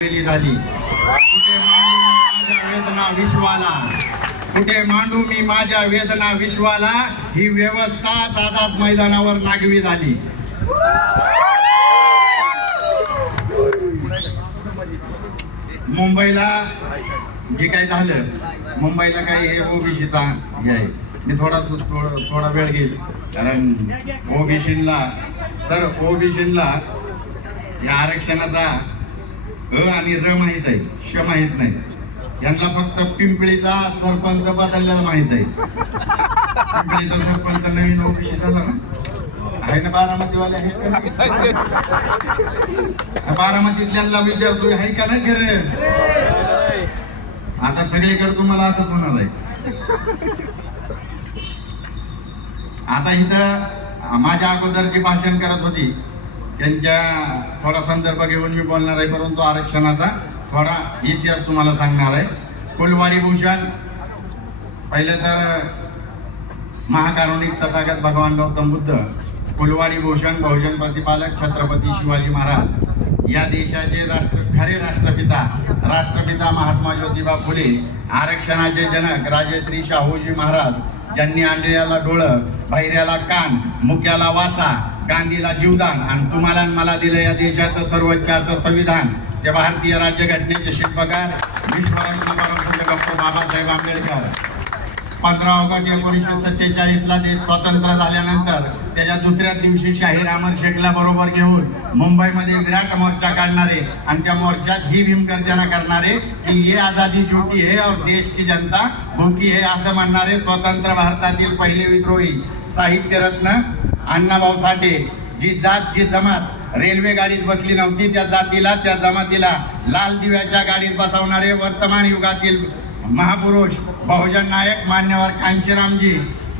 झाली कुठे मांडू मी माझ्या वेदना विश्वाला, कुठे मांडू मी माझ्या वेदना विश्वाला, ही व्यवस्था आझाद मैदानावर नागवी झाली. मुंबईला जे काय झालं, मुंबईला काही हे ओबीसीचा हे आहे. मी थोडा वेळ घेईल कारण ओबीसीला या आरक्षणाचा आणि माहित आहे, माहित नाही. यांना फक्त पिंपळीचा सरपंच बदललेला माहित आहे. पिंपळीचा सरपंच नवीन ओबीसी झाला ना, आहे ना बारामतीवाले आहेत का? बारामतीतल्यांना विचारतोय आहे का नाही खरं? आता सगळीकडे तुम्हाला असंच होणार आहे. आता इथं माझ्या अगोदर जी भाषण करत होती त्यांच्या थोडा संदर्भ घेऊन मी बोलणार आहे, परंतु आरक्षणाचा थोडा इतिहास तुम्हाला सांगणार आहे. फुलवाडी भूषण पहिले तर महाकारुणिक तथागत भगवान गौतम बुद्ध, फुलवाडी भूषण बहुजन प्रतिपालक छत्रपती शिवाजी महाराज, या देशाचे खरे राष्ट्रपिता महात्मा ज्योतिबा फुले, आरक्षणाचे जनक राजश्री शाहूजी महाराज, ज्यांनी आंधळ्याला डोळं, बहिऱ्याला कान, मुक्याला वाचा, गांधीला जीवदान आणि तुम्हाला मला दिलं या देशाचं सर्वोच्च असं संविधान, ते भारतीय राज्यघटनेचे शिल्पकार विश्वरत्न परमपूज्य डॉक्टर बाबासाहेब आंबेडकर. 15 ऑगस्ट 1947ला देश स्वतंत्र झाल्यानंतर त्याच्या दुसऱ्या दिवशी शाहीर अहमद शेखला बरोबर घेऊन मुंबईमध्ये विराट मोर्चा काढणारे आणि त्या मोर्चात ही भीमगर्जना करणारे की ये आजादी झूठी है और देश की जनता भूकी है असं म्हणणारे स्वतंत्र भारतातील पहिले विद्रोही साहित्यरत्न अण्णाभाऊ साठे. जी जात जी जमात रेल्वे गाडीत बसली नव्हती त्या जातीला त्या जमातीला लाल दिव्याच्या गाडीत बसवणारे वर्तमान युगातील महापुरुष बहुजन नायक मान्यवर कांशीरामजी,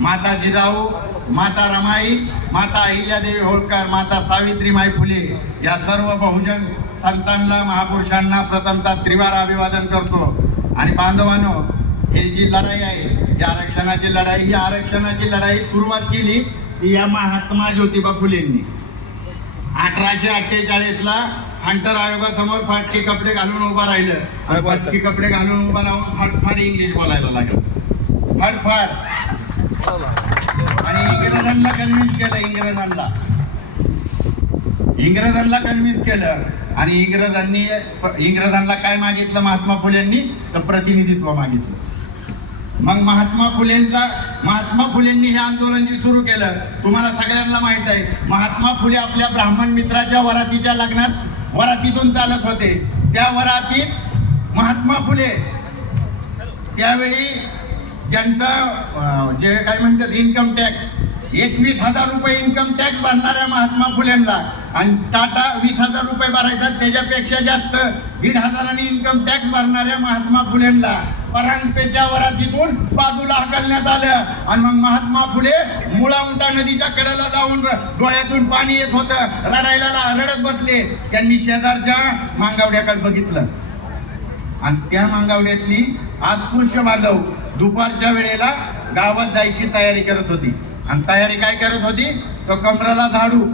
माता जिजाऊ, माता रमाई, माता अहिल्यादेवी होळकर, माता सावित्रीमाई फुले या सर्व बहुजन संतांना महापुरुषांना प्रथमतः त्रिवार अभिवादन करतो. आणि बांधवांनो, ही जी लढाई आहे या आरक्षणाची लढाई, ही आरक्षणाची लढाई सुरुवात केली ती या महात्मा ज्योतिबा फुलेंनी. 1848ला हंटर आयोगासमोर फाटके कपडे घालून उभा राहिलं. फाटके कपडे घालून उभा राहून फाटफाट इंग्लिश बोलायला लागलं, फाटफाट. आणि इंग्रजांना कन्व्हिन्स केलं आणि इंग्रजांना काय मागितलं महात्मा फुलेंनी? तर प्रतिनिधित्व मागितलं. मग महात्मा फुलेंनी हे आंदोलन जे सुरू केलं, तुम्हाला सगळ्यांना माहित आहे, महात्मा फुले आपल्या ब्राह्मण मित्राच्या वरातीच्या लग्नात वरातीतून चालत होते. त्या वरातीत महात्मा फुले त्यावेळी जनता जे काय म्हणतात इन्कम टॅक्स, 21,000 रुपये इन्कम टॅक्स भरणाऱ्या महात्मा फुलेंना आणि टाटा 20,000 रुपये भरायचा, त्याच्यापेक्षा जास्त 1,500 इन्कम टॅक्स भरणाऱ्या महात्मा फुलेंना परांजपेच्या वरातीतून बाजूला हकलण्यात आलं. आणि मग महात्मा फुले मुळा उंटा नदीच्या कडेला जाऊन डोळ्यातून पाणी येत होतं, रडत बसले. त्यांनी शेजारच्या मांगावड्याकडे बघितलं आणि त्या मांगावड्यातली अस्पृश्य बांधव दुपारच्या वेळेला गावात जायची तयारी करत होती. आणि तयारी काय करत होती? तो कमराला झाडू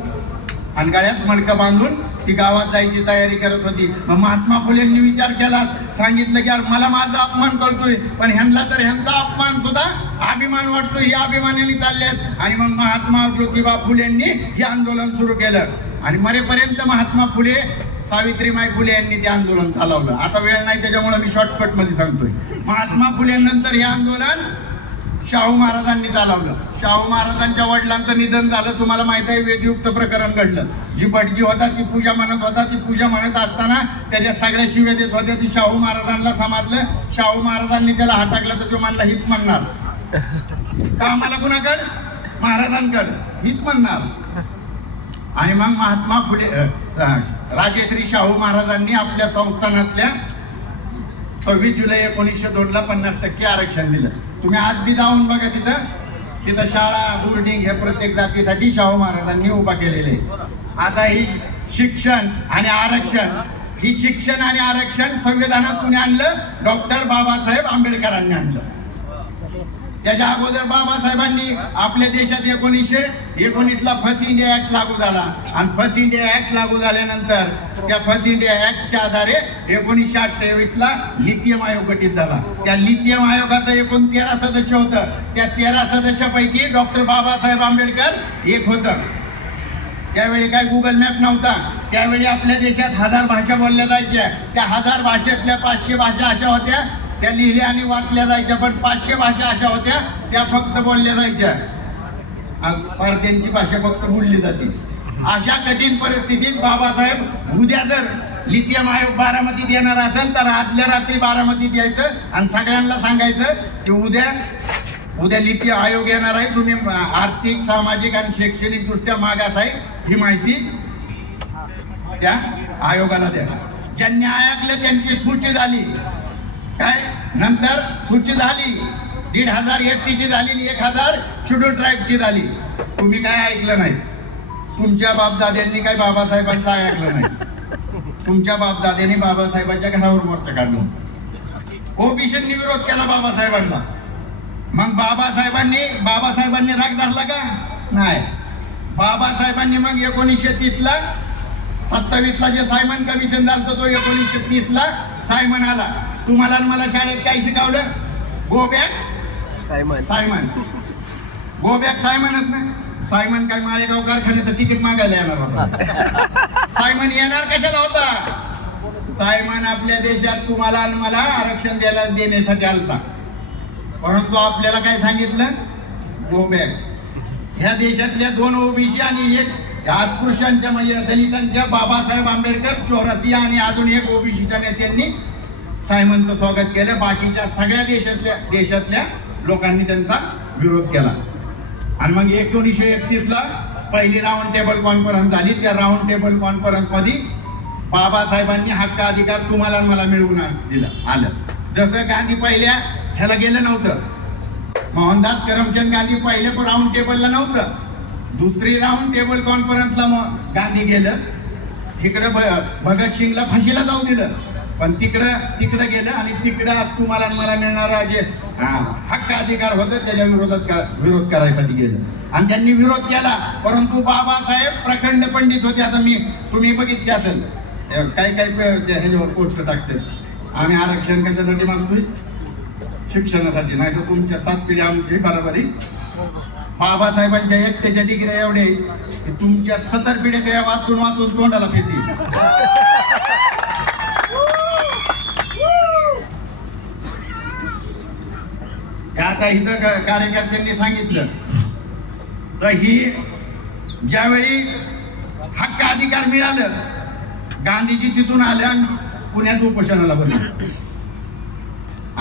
आणि गळ्यात मडकं बांधून ती गावात जायची तयारी करत होती. मग महात्मा फुलेंनी विचार केला, सांगितलं की यार मला माझा अपमान करतोय, पण ह्यांना तर ह्यांचा अपमान सुद्धा अभिमान वाटतोय, या अभिमानाने चालल्यात. आणि मग महात्मा ज्योतिबा फुलेंनी हे आंदोलन सुरू केलं आणि मरेपर्यंत महात्मा फुले, सावित्रीमाई फुले यांनी ते आंदोलन चालवलं. आता वेळ नाही त्याच्यामुळे मी शॉर्टकट मध्ये सांगतोय. महात्मा फुलेंनंतर हे आंदोलन शाहू महाराजांनी चालवलं. शाहू महाराजांच्या वडिलांचं निधन झालं, तुम्हाला माहित आहे, वेदयुक्त प्रकरण घडलं. जी भटजी होता ती पूजा म्हणत असताना त्याच्या सगळ्या शिव्या देत होत्या. ती शाहू महाराजांना समजलं. शाहू महाराजांनी त्याला हाताकलं तर तो म्हणला हीच म्हणणार का आम्हाला कुणाकडे? महाराजांकडे हीच म्हणणार. आणि मग महात्मा फुले राजश्री शाहू महाराजांनी आपल्या संस्थानातल्या 26 जुलै 1902ला 50% आरक्षण दिलं. तुम्ही आज बी जाऊन बघा, तिथं शाळा बोर्डिंग हे प्रत्येक जातीसाठी शाहू महाराजांनी उभा केलेले. आता ही शिक्षण आणि आरक्षण संविधानात कुणी आणलं? डॉक्टर बाबासाहेब आंबेडकरांनी आणलं. त्याच्या अगोदर बाबासाहेबांनी आपल्या देशात 1919ला फर्स्ट इंडिया ऍक्ट लागू झाला आणि फर्स्ट इंडिया ऍक्ट लागू झाल्यानंतर त्या फर्स्ट इंडिया ऍक्टच्या आधारे 1928ला लिथियम आयोग गठीत झाला. त्या लिथियम आयोगाचं एकूण 13 सदस्य होतं. त्या 13 सदस्यापैकी डॉक्टर बाबासाहेब आंबेडकर एक होतं. त्यावेळी काय गुगल मॅप नव्हता. त्यावेळी आपल्या देशात 1000 भाषा बोलल्या जायच्या. त्या 1000 भाषेतल्या 500 भाषा अशा होत्या त्या लिहिल्या आणि वाचल्या जायच्या, पण 500 भाषा अशा होत्या त्या फक्त बोलल्या जायच्या. भारतीयांची भाषा फक्त बोलली जाते. अशा कठीण परिस्थितीत बाबासाहेब उद्या जर लिथियम आयोग बारामतीत येणार असेल तर आदल्या रात्री बारामतीत यायचं आणि सगळ्यांना सांगायचं की उद्या लिथियम आयोग येणार आहे, तुम्ही आर्थिक सामाजिक आणि शैक्षणिक दृष्ट्या मागास आहे ही माहिती त्या आयोगाला द्या. ज्यांनी ऐकलं त्यांची सूची झाली. काय नंतर सूची झाली 1,500 एसटीची झाली आणि 1,000 शेड्यूल ट्राईबची झाली. तुम्ही काय ऐकलं नाही. तुमच्या बापदाद्यांनी काय बाबासाहेबांचं ऐकलं नाही. तुमच्या बापदाद्यांनी बाबासाहेबांच्या घरावर मोर्चा काढला. ओबीसींनी विरोध केला बाबासाहेबांना. मग बाबासाहेबांनी राग धरला का नाही. बाबासाहेबांनी मग 1930ला 27ला जे सायमन कमिशन झालं तो 1930ला सायमन आला. तुम्हाला मला शाळेत काय शिकवलं? Go back Simon go back सायमनच ना. सायमन काय माळेगाव कारखान्याचं तिकीट मागायला येणार होता. सायमन येणार कशाला होता? सायमन आपल्या देशात तुम्हाला आणि मला आरक्षण देण्यासाठी आलता. परंतु आपल्याला काय सांगितलं? Go back. ह्या देशातल्या 2 ओबीसी आणि 1 अस्पृश्यांच्या म्हणजे दलितांच्या बाबासाहेब आंबेडकर 84 आणि अजून 1 ओबीसीच्या नेत्यांनी सायमनचं स्वागत केलं. बाकीच्या सगळ्या देशातल्या लोकांनी त्यांचा विरोध केला. आणि मग 1931ला पहिली राऊंड टेबल कॉन्फरन्स झाली. त्या राऊंड टेबल कॉन्फरन्स मध्ये बाबासाहेबांनी हक्क अधिकार तुम्हाला मला मिळवून आलं. जसं गांधी पहिल्या ह्याला गेलं नव्हतं. मोहनदास करमचंद गांधी पहिल्या राऊंड टेबलला नव्हतं. दुसरी राऊंड टेबल कॉन्फरन्सला गांधी गेलं. इकडं भगतसिंगला फाशीला जाऊ दिलं, पण तिकडं गेलं आणि तिकडं आज तुम्हाला मला मिळणारा जे हक्क अधिकार होतं त्याच्या विरोध करायसाठी गेलं आणि त्यांनी विरोध केला. परंतु बाबासाहेब प्रखंड पंडित होते. आता तुम्ही बघितले असेल काही ह्याच्यावर पोस्ट टाकते, आम्ही आरक्षण कशासाठी मागतोय? शिक्षणासाठी. नाही तर तुमच्या 7 पिढ्या आमची बरोबरी. बाबासाहेबांच्या एकट्याच्या डिग्र्या एवढ्या की तुमच्या 70 पिढ्या त्या वाचून तोंडाला फेती. आता इथं कार्यकर्त्यांनी सांगितलं तर ही ज्यावेळी हक्क अधिकार मिळालं गांधीजी तिथून आल्या पुण्यात उपोषणाला बसले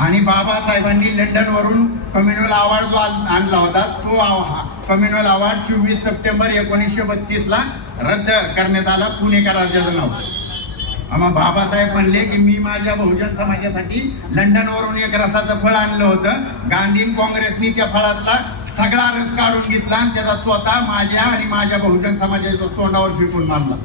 आणि बाबासाहेबांनी लंडनवरून कम्युनल अवॉर्ड जो आणला होता तो कम्युनल अवॉर्ड 24 सप्टेंबर 1932ला रद्द करण्यात आला. पुणेकर राज्याचं नाव. मग बाबासाहेब म्हणले की मी माझ्या बहुजन समाजासाठी लंडनवरून एक रसाचं फळ आणलं होतं. गांधी काँग्रेसनी त्या फळातला सगळा रस काढून घेतला आणि त्याचा स्वतः माझ्या आणि माझ्या बहुजन समाजाच्या तोंडावर फेकून मारला.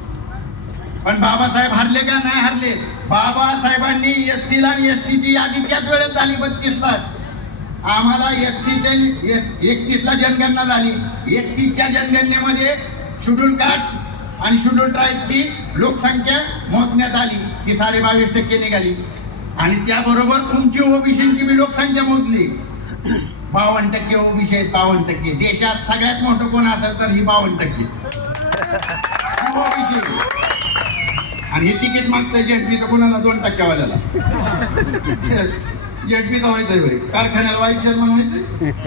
पण बाबासाहेब हरले का? नाही हरले. बाबासाहेबांनी एसटीला आणि एसटीची यादी त्याच वेळेस झाली 32ला. आम्हाला 31ला जनगणना झाली. 31च्या जनगणनेमध्ये शेड्यूल कास्ट आणि शेड्यूल ट्राईबची लोकसंख्या मोजण्यात आली ती 22.5% निघाली आणि त्याबरोबर तुमची ओबीसीची बी लोकसंख्या मोजली. 52% ओबीसी आहेत. 52%. देशात सगळ्यात मोठं कोण असेल तर ही 52% ओबीसी. आणि हे तिकीट मागतं जेडपीचं कोणाला 2% वाल्याला. जेडपीचं व्हायचंय कारखान्याला व्हाईस चेअरमन व्हायचंय.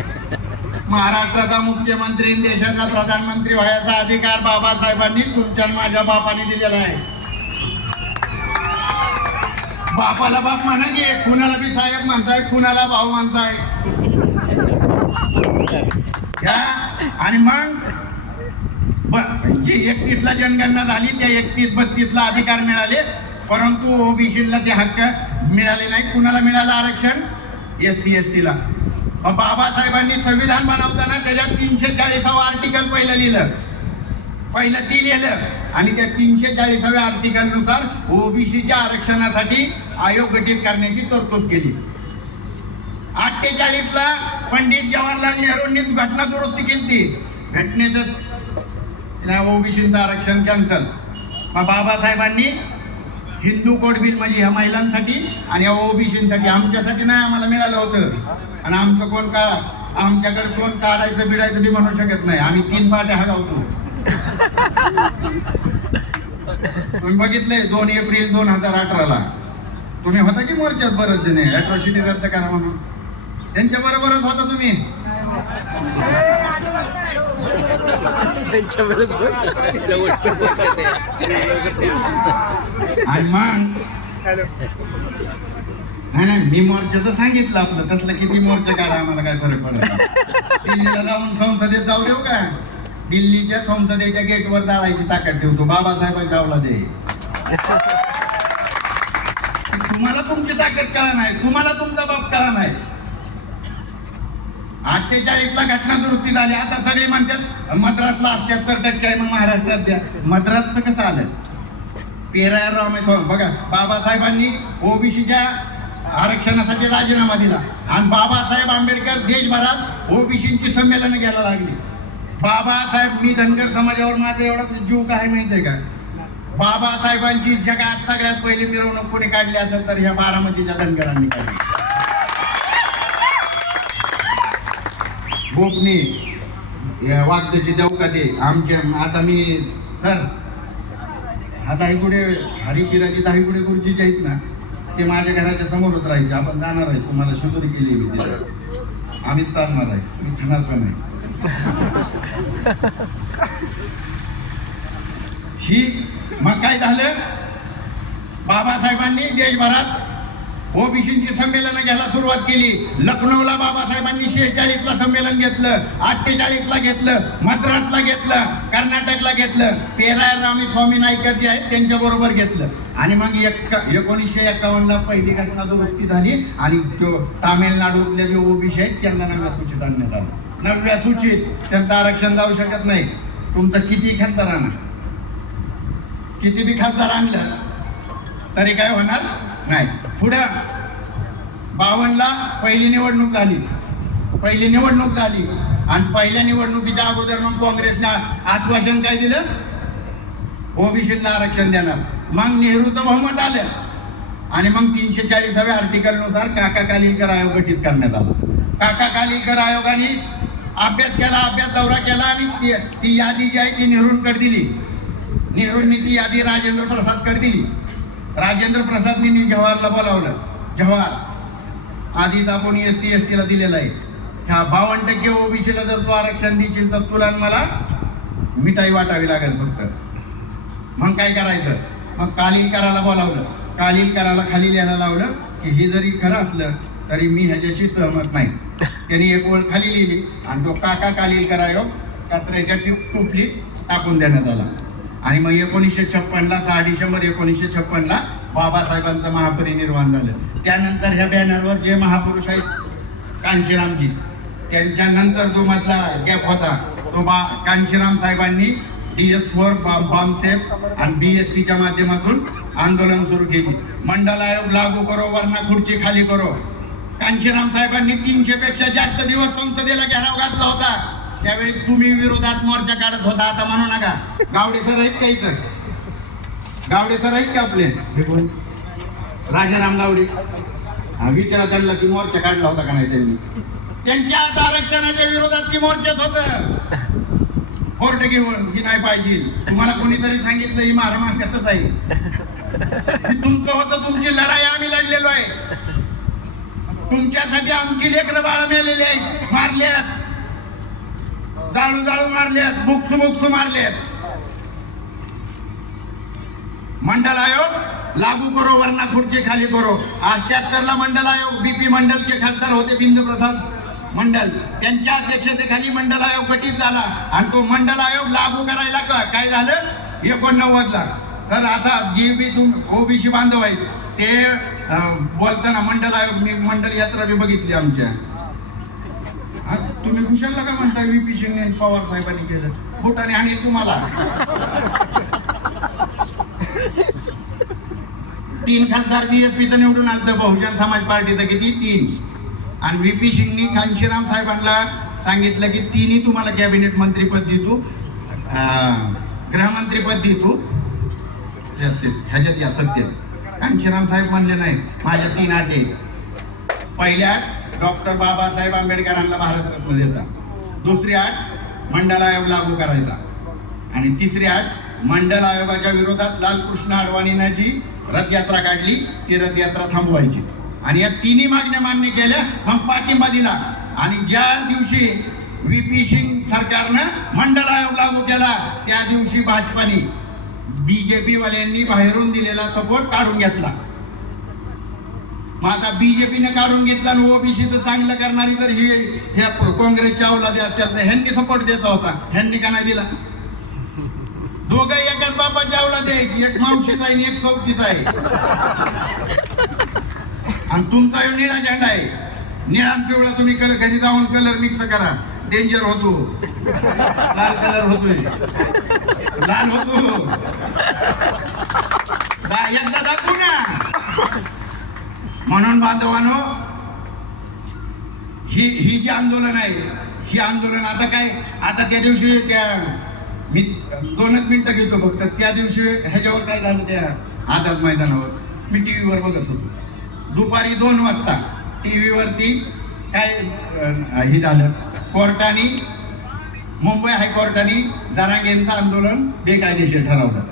महाराष्ट्राचा मुख्यमंत्री देशाचा प्रधानमंत्री व्हायचा अधिकार बाबासाहेबांनी तुमच्या माझ्या बापाने दिलेला आहे. बापाला बाप म्हणा की कुणाला बी साहेब म्हणताय, कुणाला भाऊ म्हणताय. आणि मग जी 31ला जनगणना झाली त्या 31-32ला अधिकार मिळाले, परंतु ओबीसीला ते हक्क मिळाले नाही. कुणाला मिळालं आरक्षण? SC STला. बाबासाहेबांनी संविधान बनवताना त्याच्यात 340वा आर्टिकल पहिलं लिहिलं. ती लिहिलं आणि त्या 340व्या आर्टिकलनुसार ओबीसीच्या आरक्षणासाठी आयोग गठीत करण्याची तरतूद केली. 8 48ला पंडित जवाहरलाल नेहरूंनी घटना दुरुस्ती केली. घटनेतच ओबीसीचं आरक्षण कॅन्सल. मग बाबासाहेबांनी हिंदू कोड बिल म्हणजे ह्या महिलांसाठी आणि ओबीसीसाठी, आमच्यासाठी नाही आम्हाला मिळालं होतं. आणि आमचं कोण का आमच्याकडे कोण काढायचं बिडायचं बी म्हणू शकत नाही. आम्ही 3 पाट्या हगावतो. तुम्ही बघितलंय 2 एप्रिल 2018ला तुम्ही होता की मोर्चात बरंच दिने अॅट्रॉसिटी रद्द करा म्हणून. त्यांच्या बरोबरच होता तुम्ही. आणि मग नाही मी मोर्चाचं सांगितलं आपलं, तसलं किती मोर्चा काढा आम्हाला काय फरक पडत. दिल्लीला जाऊन संसदेत जाऊ देऊ का? दिल्लीच्या संसदेच्या गेटवर जाळायची ताकद ठेवतो. बाबासाहेबांच्या अवलाद आहे. तुम्हाला तुमची ताकद कळा नाही, तुम्हाला तुमचा बाप कळा नाही. 48ला घटना दुरुस्ती झाली. आता सगळे म्हणतात मद्रासला 78% आहे, मग महाराष्ट्रात द्या. मद्रासचं कसं आलं? पेराराव बघा, बाबासाहेबांनी ओबीसीच्या आरक्षणासाठी राजीनामा दिला आणि बाबासाहेब आंबेडकर देशभरात ओबीसीची संमेलन घ्यायला लागली. बाबासाहेब, मी धनगर समाजावर माझा एवढा जीव काय माहितीये का? बाबासाहेबांची जगात सगळ्यात पहिली मिरवणूक कोणी काढली असेल तर ह्या बारामतीच्या धनगरांनी काढली. गोपनी वागदेची देऊ का ते आमच्या. आता मी सर हा दाहीपुढे हरिपिराची दाहीपुढे गुरुजीचे आहेत ना, ते माझ्या घराच्या समोरच राहायचे. आपण जाणार आहे, तुम्हाला शिदोरी केली मी तिथे. आम्हीच चालणार आहे, मी खाणार पण नाही. ही मग काय झालं? बाबासाहेबांनी देशभरात ओबीसीची संमेलन घ्यायला सुरुवात केली. लखनौला बाबासाहेबांनी 46ला संमेलन घेतलं, 48ला घेतलं, मद्रासला घेतलं, कर्नाटकला घेतलं, पेराराव स्वामी नाईकर जे आहेत त्यांच्या बरोबर घेतलं. आणि मग 1951ला पहिली घटना दुरुस्ती झाली आणि तो तामिळनाडूतले जे ओबीसी आहेत त्यांना 9व्या सूचीत आणण्यात आलं. 9व्या सूचीत त्यांचं आरक्षण जाऊ शकत नाही. तुमचं किती खासदार आणा, किती बी खासदार आणलं तरी काय होणार नाही. पुढं 52ला पहिली निवडणूक झाली आणि पहिल्या निवडणुकीच्या अगोदर मग काँग्रेसनं आश्वासन काय दिलं? ओबीसीला आरक्षण देणार. मग नेहरूचं बहुमत आलं आणि मग 340व्या आर्टिकलनुसार काका कालिलकर आयोग गठीत करण्यात आला. काका कालिलकर आयोगाने अभ्यास दौरा केला आणि ती यादी जी आहे ती नेहरूंकडे दिली. नेहरूंनी ती यादी राजेंद्र प्रसादकडे दिली. राजेंद्र प्रसादनी जवाहरला बोलावलं. जवाहर, आधीच आपण SC STला दिलेला आहे. ह्या 52% ओबीसीला जर तू आरक्षण देशील तर तुला मला मिठाई वाटावी लागेल फक्त. मग काय करायचं? मग कालिलकराला बोलावलं. कालिलकराला खाली लिहायला लावलं की हे जरी खरं असलं तरी मी ह्याच्याशी सहमत नाही. त्यांनी एक ओळ खाली लिहिली आणि तो काका कालिलकर आयोग कात्र्याच्या टोपलीत टाकून देण्यात आला. आणि मग 1956ला 6 डिसेंबर 1956ला बाबासाहेबांचं महापरिनिर्वाण झालं. त्यानंतर ह्या बॅनरवर जे महापुरुष आहेत कांशीरामजी, त्यांच्यानंतर जो मधला गॅप होता तो कांशीराम साहेबांनी DS4 बॉम्बसेफ आणि BSPच्या माध्यमातून आंदोलन सुरू केली. मंडल आयोग लागू करो वरना खुर्ची खाली करो. कांशीराम साहेबांनी 300 पेक्षा जास्त दिवस संसदेला घेराव घातला होता. त्यावेळी तुम्ही विरोधात मोर्चा काढत होता. आता म्हणू नका. गावडे सर आहेत का इथं? गावडे सर आहेत का आपले? राजाराम गावडे, विचारा त्यांना की मोर्चा काढला होता का नाही त्यांनी? त्यांच्या आरक्षणाच्या विरोधात ती मोर्चात होतं. कोर्ट घेऊन की नाही पाहिजे. तुम्हाला कोणीतरी सांगितलं ही महाराष्ट्रातच आहे. तुमचं होतं, तुमची लढाई आम्ही लढलेलो आहे. तुमच्यासाठी आमची लेकरं बाळ मेलेली आहेत, मारल्यात, जाळू मारल्यात, बुक्स मारल्यात. मंडल आयोग लागू करो वरना खुर्ची खाली करो. 78ला मंडल आयोग BP मंडलचे खासदार होते बिंदुप्रसाद मंडल, त्यांच्या अध्यक्षतेखाली मंडल आयोग गठीत झाला आणि तो मंडल आयोग लागू करायला काय झालं 89ला. सर आता जे बी ओबीसी बांधव आहेत ते बोलताना मंडल आयोग, मी मंडल यात्रा बी बघितली आमच्या. तुम्ही कुशाला का म्हणता VP सिंग पवार साहेबांनी केलं? बोटाने आणि तुम्हाला 3 खासदार BSPचं निवडून आलं. बहुजन समाज पार्टीचं किती? आणि व्ही.पी. सिंगनी घनश्याम साहेबांना सांगितलं की तिन्ही तुम्हाला कॅबिनेट मंत्रीपद देतो, गृहमंत्रीपद देतो, ह्याच्यात या सत्तेत. घनश्याम साहेब म्हणले नाही, माझ्या 3 अटी. पहिल्या डॉक्टर बाबासाहेब आंबेडकरांना भारतरत्न द्यायचा, दुसरी अट मंडल आयोग लागू करायचा, आणि तिसरी अट मंडल आयोगाच्या विरोधात लालकृष्ण अडवाणीनं जी रथयात्रा काढली ती रथयात्रा थांबवायची. आणि या तिन्ही मागण्या मान्य केल्या, मग पाठिंबा दिला. आणि ज्या दिवशी व्ही.पी. सिंग सरकारनं मंडल आयोग लागू केला त्या दिवशी भाजपाने BJP वाल्यांनी बाहेरून दिलेला सपोर्ट काढून घेतला. मग आता BJPने काढून घेतला आणि ओबीसीचं चांगलं करणारी तर ह्या काँग्रेसच्या अवलादी असतात, ह्यांनी सपोर्ट द्यायचा होता, ह्यांनी का नाही दिला? दोघं एकाच बापाच्या अवलादी आहेत, एक मावशीचा आहे आणि एक चौकीचा आहे. आणि तुमचा निळा झेंडा आहे, निळा आणि पिवळा तुम्ही घरी जाऊन कलर मिक्स करा, डेंजर होतो. लाल कलर होतोय, लाल होतो, एकदा दाखवू ना. म्हणून बांधवानो, ही जी आंदोलन आहे, ही आंदोलन आता काय, आता त्या दिवशी त्या मी 2च मिनिटं घेतो फक्त. त्या दिवशी ह्याच्यावर काय झालं, त्या आझाद मैदानावर मी TV वर बघत होतो. दुपारी 2 वाजता TV वरती काय हे झालं, कोर्टाने, मुंबई हायकोर्टाने जरांगेंचं आंदोलन बेकायदेशीर ठरवलं.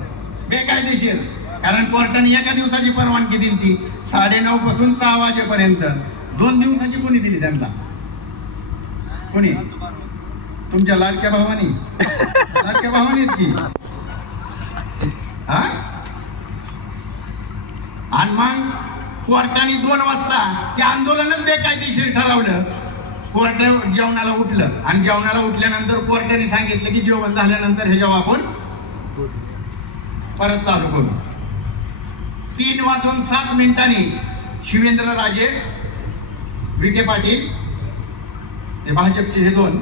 बेकायदेशीर कारण कोर्टाने एका दिवसाची परवानगी दिली ती, 9:30 पासून 6 वाजेपर्यंत. 2 दिवसाची कोणी दिली त्यांना? कोणी? तुमच्या लाडक्या भावानी, लाडक्या भावानीच की. हा, आणि मग कोर्टाने 2 वाजता ते आंदोलनच बेकायदेशीर ठरवलं. कोर्ट जेवणाला उठलं आणि जेवणाला उठल्यानंतर कोर्टाने सांगितलं की जेवण झाल्यानंतर हे जेव्हा आपण परत चालू करू. 3:07 शिवेंद्रराजे विखे पाटील, ते भाजपचे हे 2,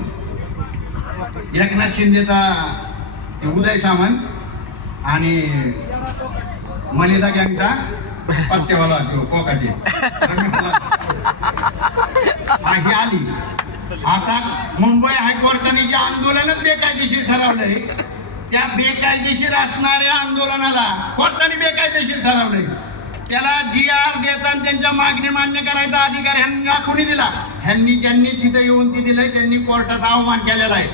एकनाथ शिंदेचा ते उदय सामंत आणि मलिदा गँगचा पत्तेवाला तो कोकाटे, ही आली. आता मुंबई हायकोर्टाने जे आंदोलनच बेकायदेशीर ठरवलंय, त्या बेकायदेशीर असणाऱ्या आंदोलनाला कोर्टाने बेकायदेशीर ठरवलंय. त्याला GR देताना त्यांच्या मागणी मान्य करायचा अधिकार ह्यांना कोणी दिला? ह्यांनी, ज्यांनी तिथे येऊन ती दिलंय त्यांनी कोर्टाचा अवमान केलेला आहे.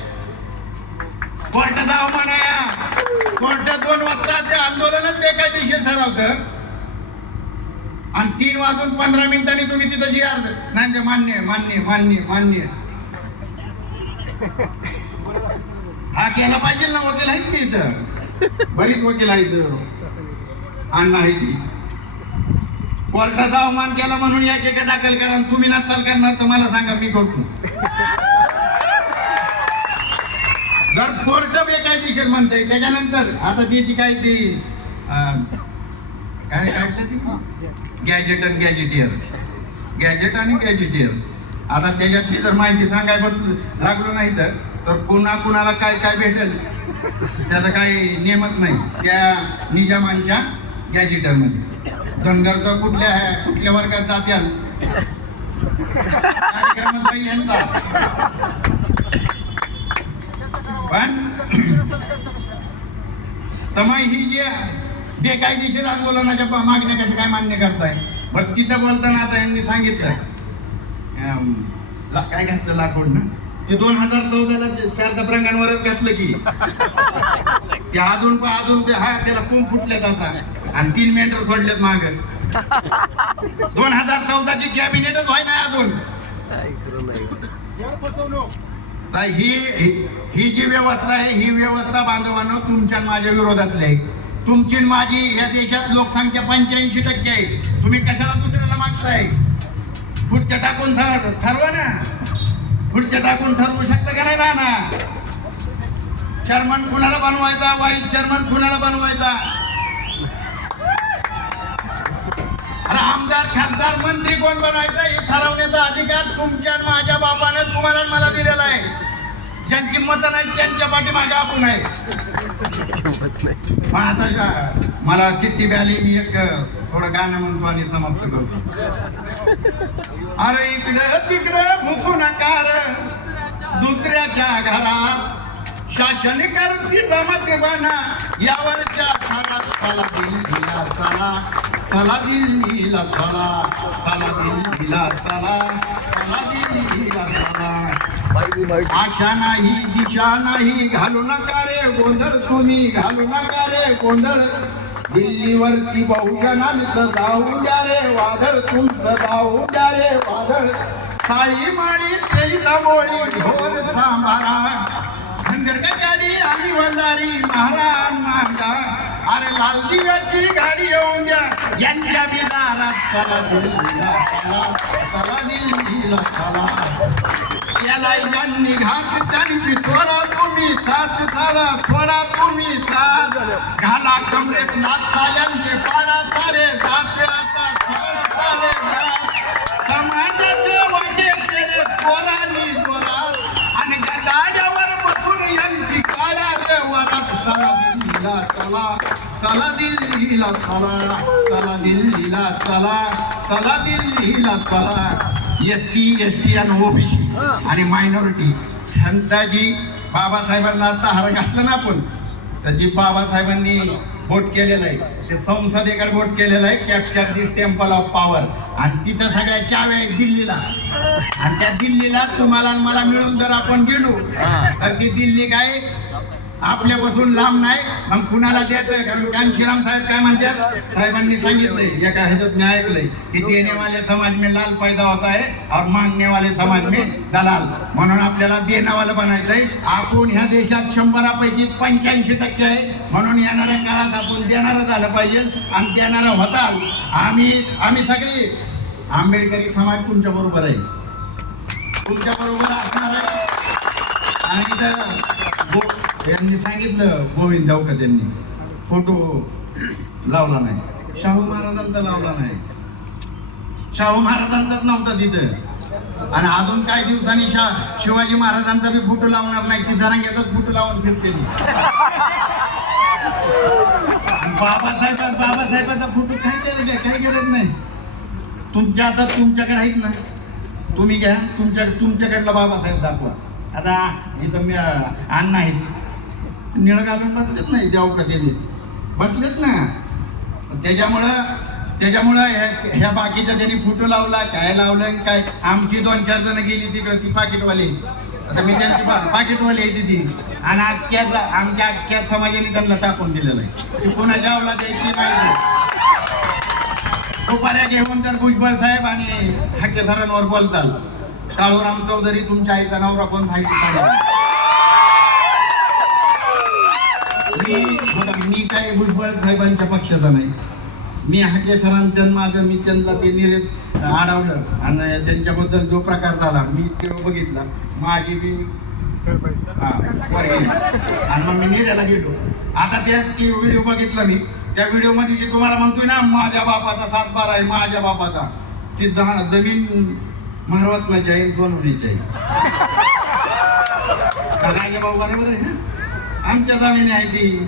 कोर्टाचा अवमान आहे. कोर्टात 2 वाजता ते आंदोलनच बेकायदेशीर ठरवतं आणि 3:15 तुम्ही तिथं GR नाही, ते मान्य मान्य मान्य मान्य. हा केला पाहिजे ना, वकील आहेत की इथं, बरीच वकील आहेत, अण्णा आहे ती. कोर्टाचा अवमान केला म्हणून याचिका दाखल करा. तुम्ही नसाल करणार तर मला सांगा, मी करतो. जर कोर्ट बेकायदेशीर म्हणतंय त्याच्यानंतर आता त्याची काय ती काय गॅजेट आणि गॅजेटियर, गॅजेट आणि गॅजेटियर. आता त्याच्यातली जर माहिती सांगायला लागलो नाही तर कुणाला काय काय भेटेल त्याचं काही नियमत नाही. त्या निजामांच्या गॅजेटरमध्ये धनगर तर कुठल्या वर्गात जात्याल यांचा. पण तमाई ही जे बेकायदेशीर आंदोलनाच्या मागण्या कशा काय मान्य करताय? बरं, तिथं बोलताना आता यांनी सांगितलं काय घातलं लाकूड ना, ते 2014ला शारदा प्रंगणावरच घातलं की ते अजून ते हा त्याला कोंब फुटलेत आता आणि 3 मेंढर सोडलेत माग. 2014ची कॅबिनेटच व्हाय ना अजून. ही जी व्यवस्था आहे, ही व्यवस्था बांधवांनो तुमच्या माझ्या विरोधातली आहे. तुमची माझी या देशात लोकसंख्या 85% आहे. तुम्ही कशाला दुसऱ्याला मागताय? पुढच्या टाकून ठरवा ना, पुढच्या टाकून ठरवू शकता का नाही? ना चेअरमन कुणाला बनवायचा, वाईस चेअरमन कुणाला बनवायचा? अरे आमदार, खासदार, मंत्री कोण बनायचं हे ठरवण्याचा अधिकार तुमच्या माझ्या बापानं तुम्हाला मला दिलेला आहे. ज्यांची मतं नाही त्यांच्या पाठीमागे आपण आहे. आता मला चिठ्ठी मिळाली, मी एक थोडं गाणं म्हणतो आणि समाप्त करतो. अरे इकडं तिकडं घुसू नका रे दुसऱ्याच्या घरात, शासन करती जमत बना यावरच्या घरात. चला दिल्लीला चला, चला दिल्लीला चला, चला दिल्लीला चला, चला दिल्लीला चला. आशा नाही दिशा नाही घालू नका रे गोंधळ, तुम्ही घालू नका रे गोंधळ. दिल्लीवरती बहुजनांचं जाऊ द्या रे वादळ, तुमचं जाऊ द्या रे वादळ. साळी माळी केली बोळी ढोल सांभारा, खंडर गाडी आम्ही वंजारी महाराज मांगा. अरे लाल दिव्याची गाडी येऊन द्या यांच्या बिदारात. चला दिल्लीला चला, चला दिल्लीला चला. याला यांनी घात त्यांची थोडा तुम्ही साथ, चला थोडा तुम्ही साथ. घाला कमरेत नाथा यांचे पाडा सारे जात आता थोडा सारे जात. समाजाचे वाटे केले पोरांनी जोरात आणि गाड्यावर बसून यांची काढा रे वरात. चला दिल्लीला चला, चला दिल्लीला चला, चला दिल्लीला चला, चला दिल्लीला चला. SC ST आणि OBC आणि मायनॉरिटी ह्यांचाजी बाबासाहेबांना आता हार घातला ना आपण, त्याची बाबासाहेबांनी वोट केलेलं आहे, ते संसदेकडे वोट केलेलं आहे. Capture the temple of power. आणि तिथं सगळ्या चाव्या आहेत दिल्लीला. आणि त्या दिल्लीला तुम्हाला आणि मला मिळून जर आपण गेलो तर ती दिल्ली काय आपल्यापासून लांब नाही. मग कुणाला द्यायचं? कारण कांशीराम साहेब काय म्हणतात, साहेबांनी सांगितलंय एका ह्याच्यात मी ऐकलंय की देने वाले समाज में लाल पैदा होता है और मांगने वाले समाज में दलाल. म्हणून आपल्याला देणावालं बनायचंय. आपण ह्या देशात 100पैकी 85% आहे. म्हणून येणाऱ्या काळात आपण देणारं झालं पाहिजे आणि देणारं होताल. आम्ही सगळे आंबेडकरी समाज तुमच्या बरोबर आहे, तुमच्या बरोबर असणार आहे. आणि इथं यांनी सांगितलं गोविंद देवकर यांनी फोटो लावला नाही, शाहू महाराजांचा लावला नाही. शाहू महाराजांचाच नव्हता तिथं. आणि अजून काही दिवसांनी शिवाजी महाराजांचा बी फोटो लावणार नाही, ती जरांग्याचाच फोटो लावून फिरते. बाबासाहेबांचा फोटो काही गरज नाही. तुमच्या आता तुमच्याकडे आहेत ना, तुम्ही घ्या तुमच्याकडला बाबासाहेब दाखवा. आता इथं मी अण्णा आहेत, निळ घालून बसलेत नाही देव कधीने बसलेत ना. त्याच्यामुळं ह्या बाकीच्या त्यांनी फोटो लावला काय लावलं काय. आमची 2-4 जण गेली तिकडं ती पाकिटवाली. आता मी त्यांची पाकिटवाली आहे ती. आणि आमच्या अख्ख्या समाजाने त्यांना टाकून दिलेलं आहे. ती कोणाच्या अवलाद आहे ती माहिती. सुपाऱ्या घेऊन तर भुजबळ साहेब आणि हक्के सरांवर बोलतात. काळूराम चौधरी तुमच्या आईचा नवरा कोण माहिती सांगा. मी काय भुजबळ साहेबांच्या पक्षाचा नाही. मी हक्के सरांचं माझं मी त्यांना ते निरेत अडवलं आणि त्यांच्याबद्दल जो प्रकार झाला मी ते बघितला. माझी बी आणि मग मी निर्याला गेलो. आता त्या व्हिडिओ बघितला मी. त्या व्हिडिओमध्ये जे तुम्हाला म्हणतोय ना माझ्या बापाचा 7-12 आहे, माझ्या बापाचा, ती जमीन महारवतनाची आहे, सोनवणीची आहे. राजा भाऊ बरोबर आहे ना, आमच्या जमिनी आहे ती.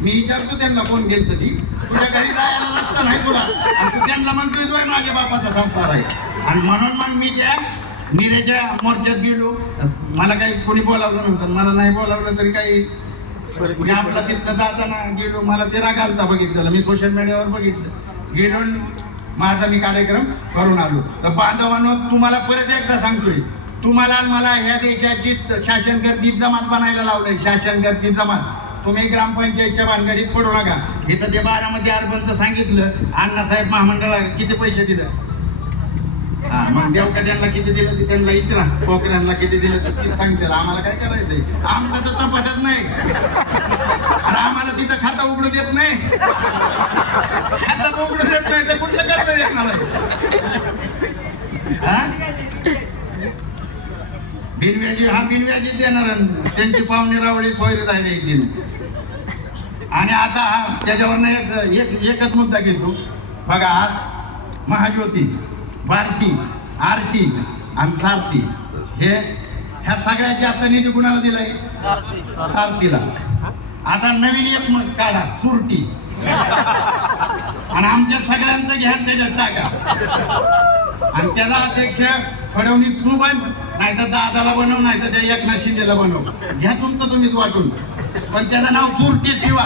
मी विचारतो त्यांना कोण गेलं ती, तुझ्या घरी जायला रस्ता नाही तुला आणि तू त्यांना म्हणतोय तो माझ्या बापाचा 7-12 आहे. आणि म्हणून मग मी त्या निरेच्या मोर्चात गेलो. मला काही कोणी बोलावलं नव्हतं, मला नाही बोलावलं तरी काही. मी आपला तिथं जाताना गेलो, मला ते राग आलता बघितलेला. मी सोशल मीडियावर बघितलं, गेलो माझा मी कार्यक्रम करून आलो. तर बांधवांनो तुम्हाला परत एकदा सांगतोय, तुम्हाला मला ह्या देशाची शासन गर्दी जमात बनायला लावलंय. शासन गर्दी जमात. तुम्ही ग्रामपंचायतच्या भानगडीत पडू नका. इथं ते बारामती अर्बनचं सांगितलं, अण्णासाहेब महामंडळाला किती पैसे दिलं. हा मग देवका त्यांना किती दिलं ते त्यांना विचारा. पोखऱ्यांना किती दिलं ते सांगतील. आम्हाला काय करायचंय, आमचं तर तपासत नाही. अरे आम्हाला तिथं खातं उघडू देत नाही. खातं उघडू देत नाही तर कुठलं करता येणार आहे. बिनव्याजी देणार. त्यांची पाहुणे रावळी फोयरी जायला येतील. आणि आता त्याच्यावर एकच मुद्दा घेतो बघा. आज महाज्योती, भारती, आरटी आणि सारथी ह्या सगळ्यात जास्त निधी कुणाला दिलाय? सारथीला. आता नवीन एक काढा, सुरटी. आणि आमच्या सगळ्यांचं घ्या त्याच्यात टाका आणि त्याला अध्यक्ष फडणवीस तू बन, नाही तर दादाला बनव, नाही तर त्या एकनाथ शिंदेला बनव, घ्या तुमचं तुम्हीच वाटून, पण त्याचं नाव चुरटीच ठेवा.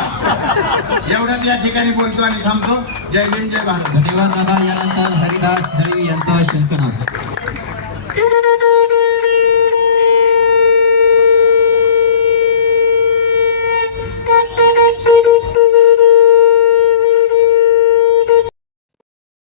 एवढंच या ठिकाणी बोलतो आणि थांबतो. जय भीम, जय भारत. धन्यवाद दादा. यानंतर हरिदास दळवी यांचं शंखनाद.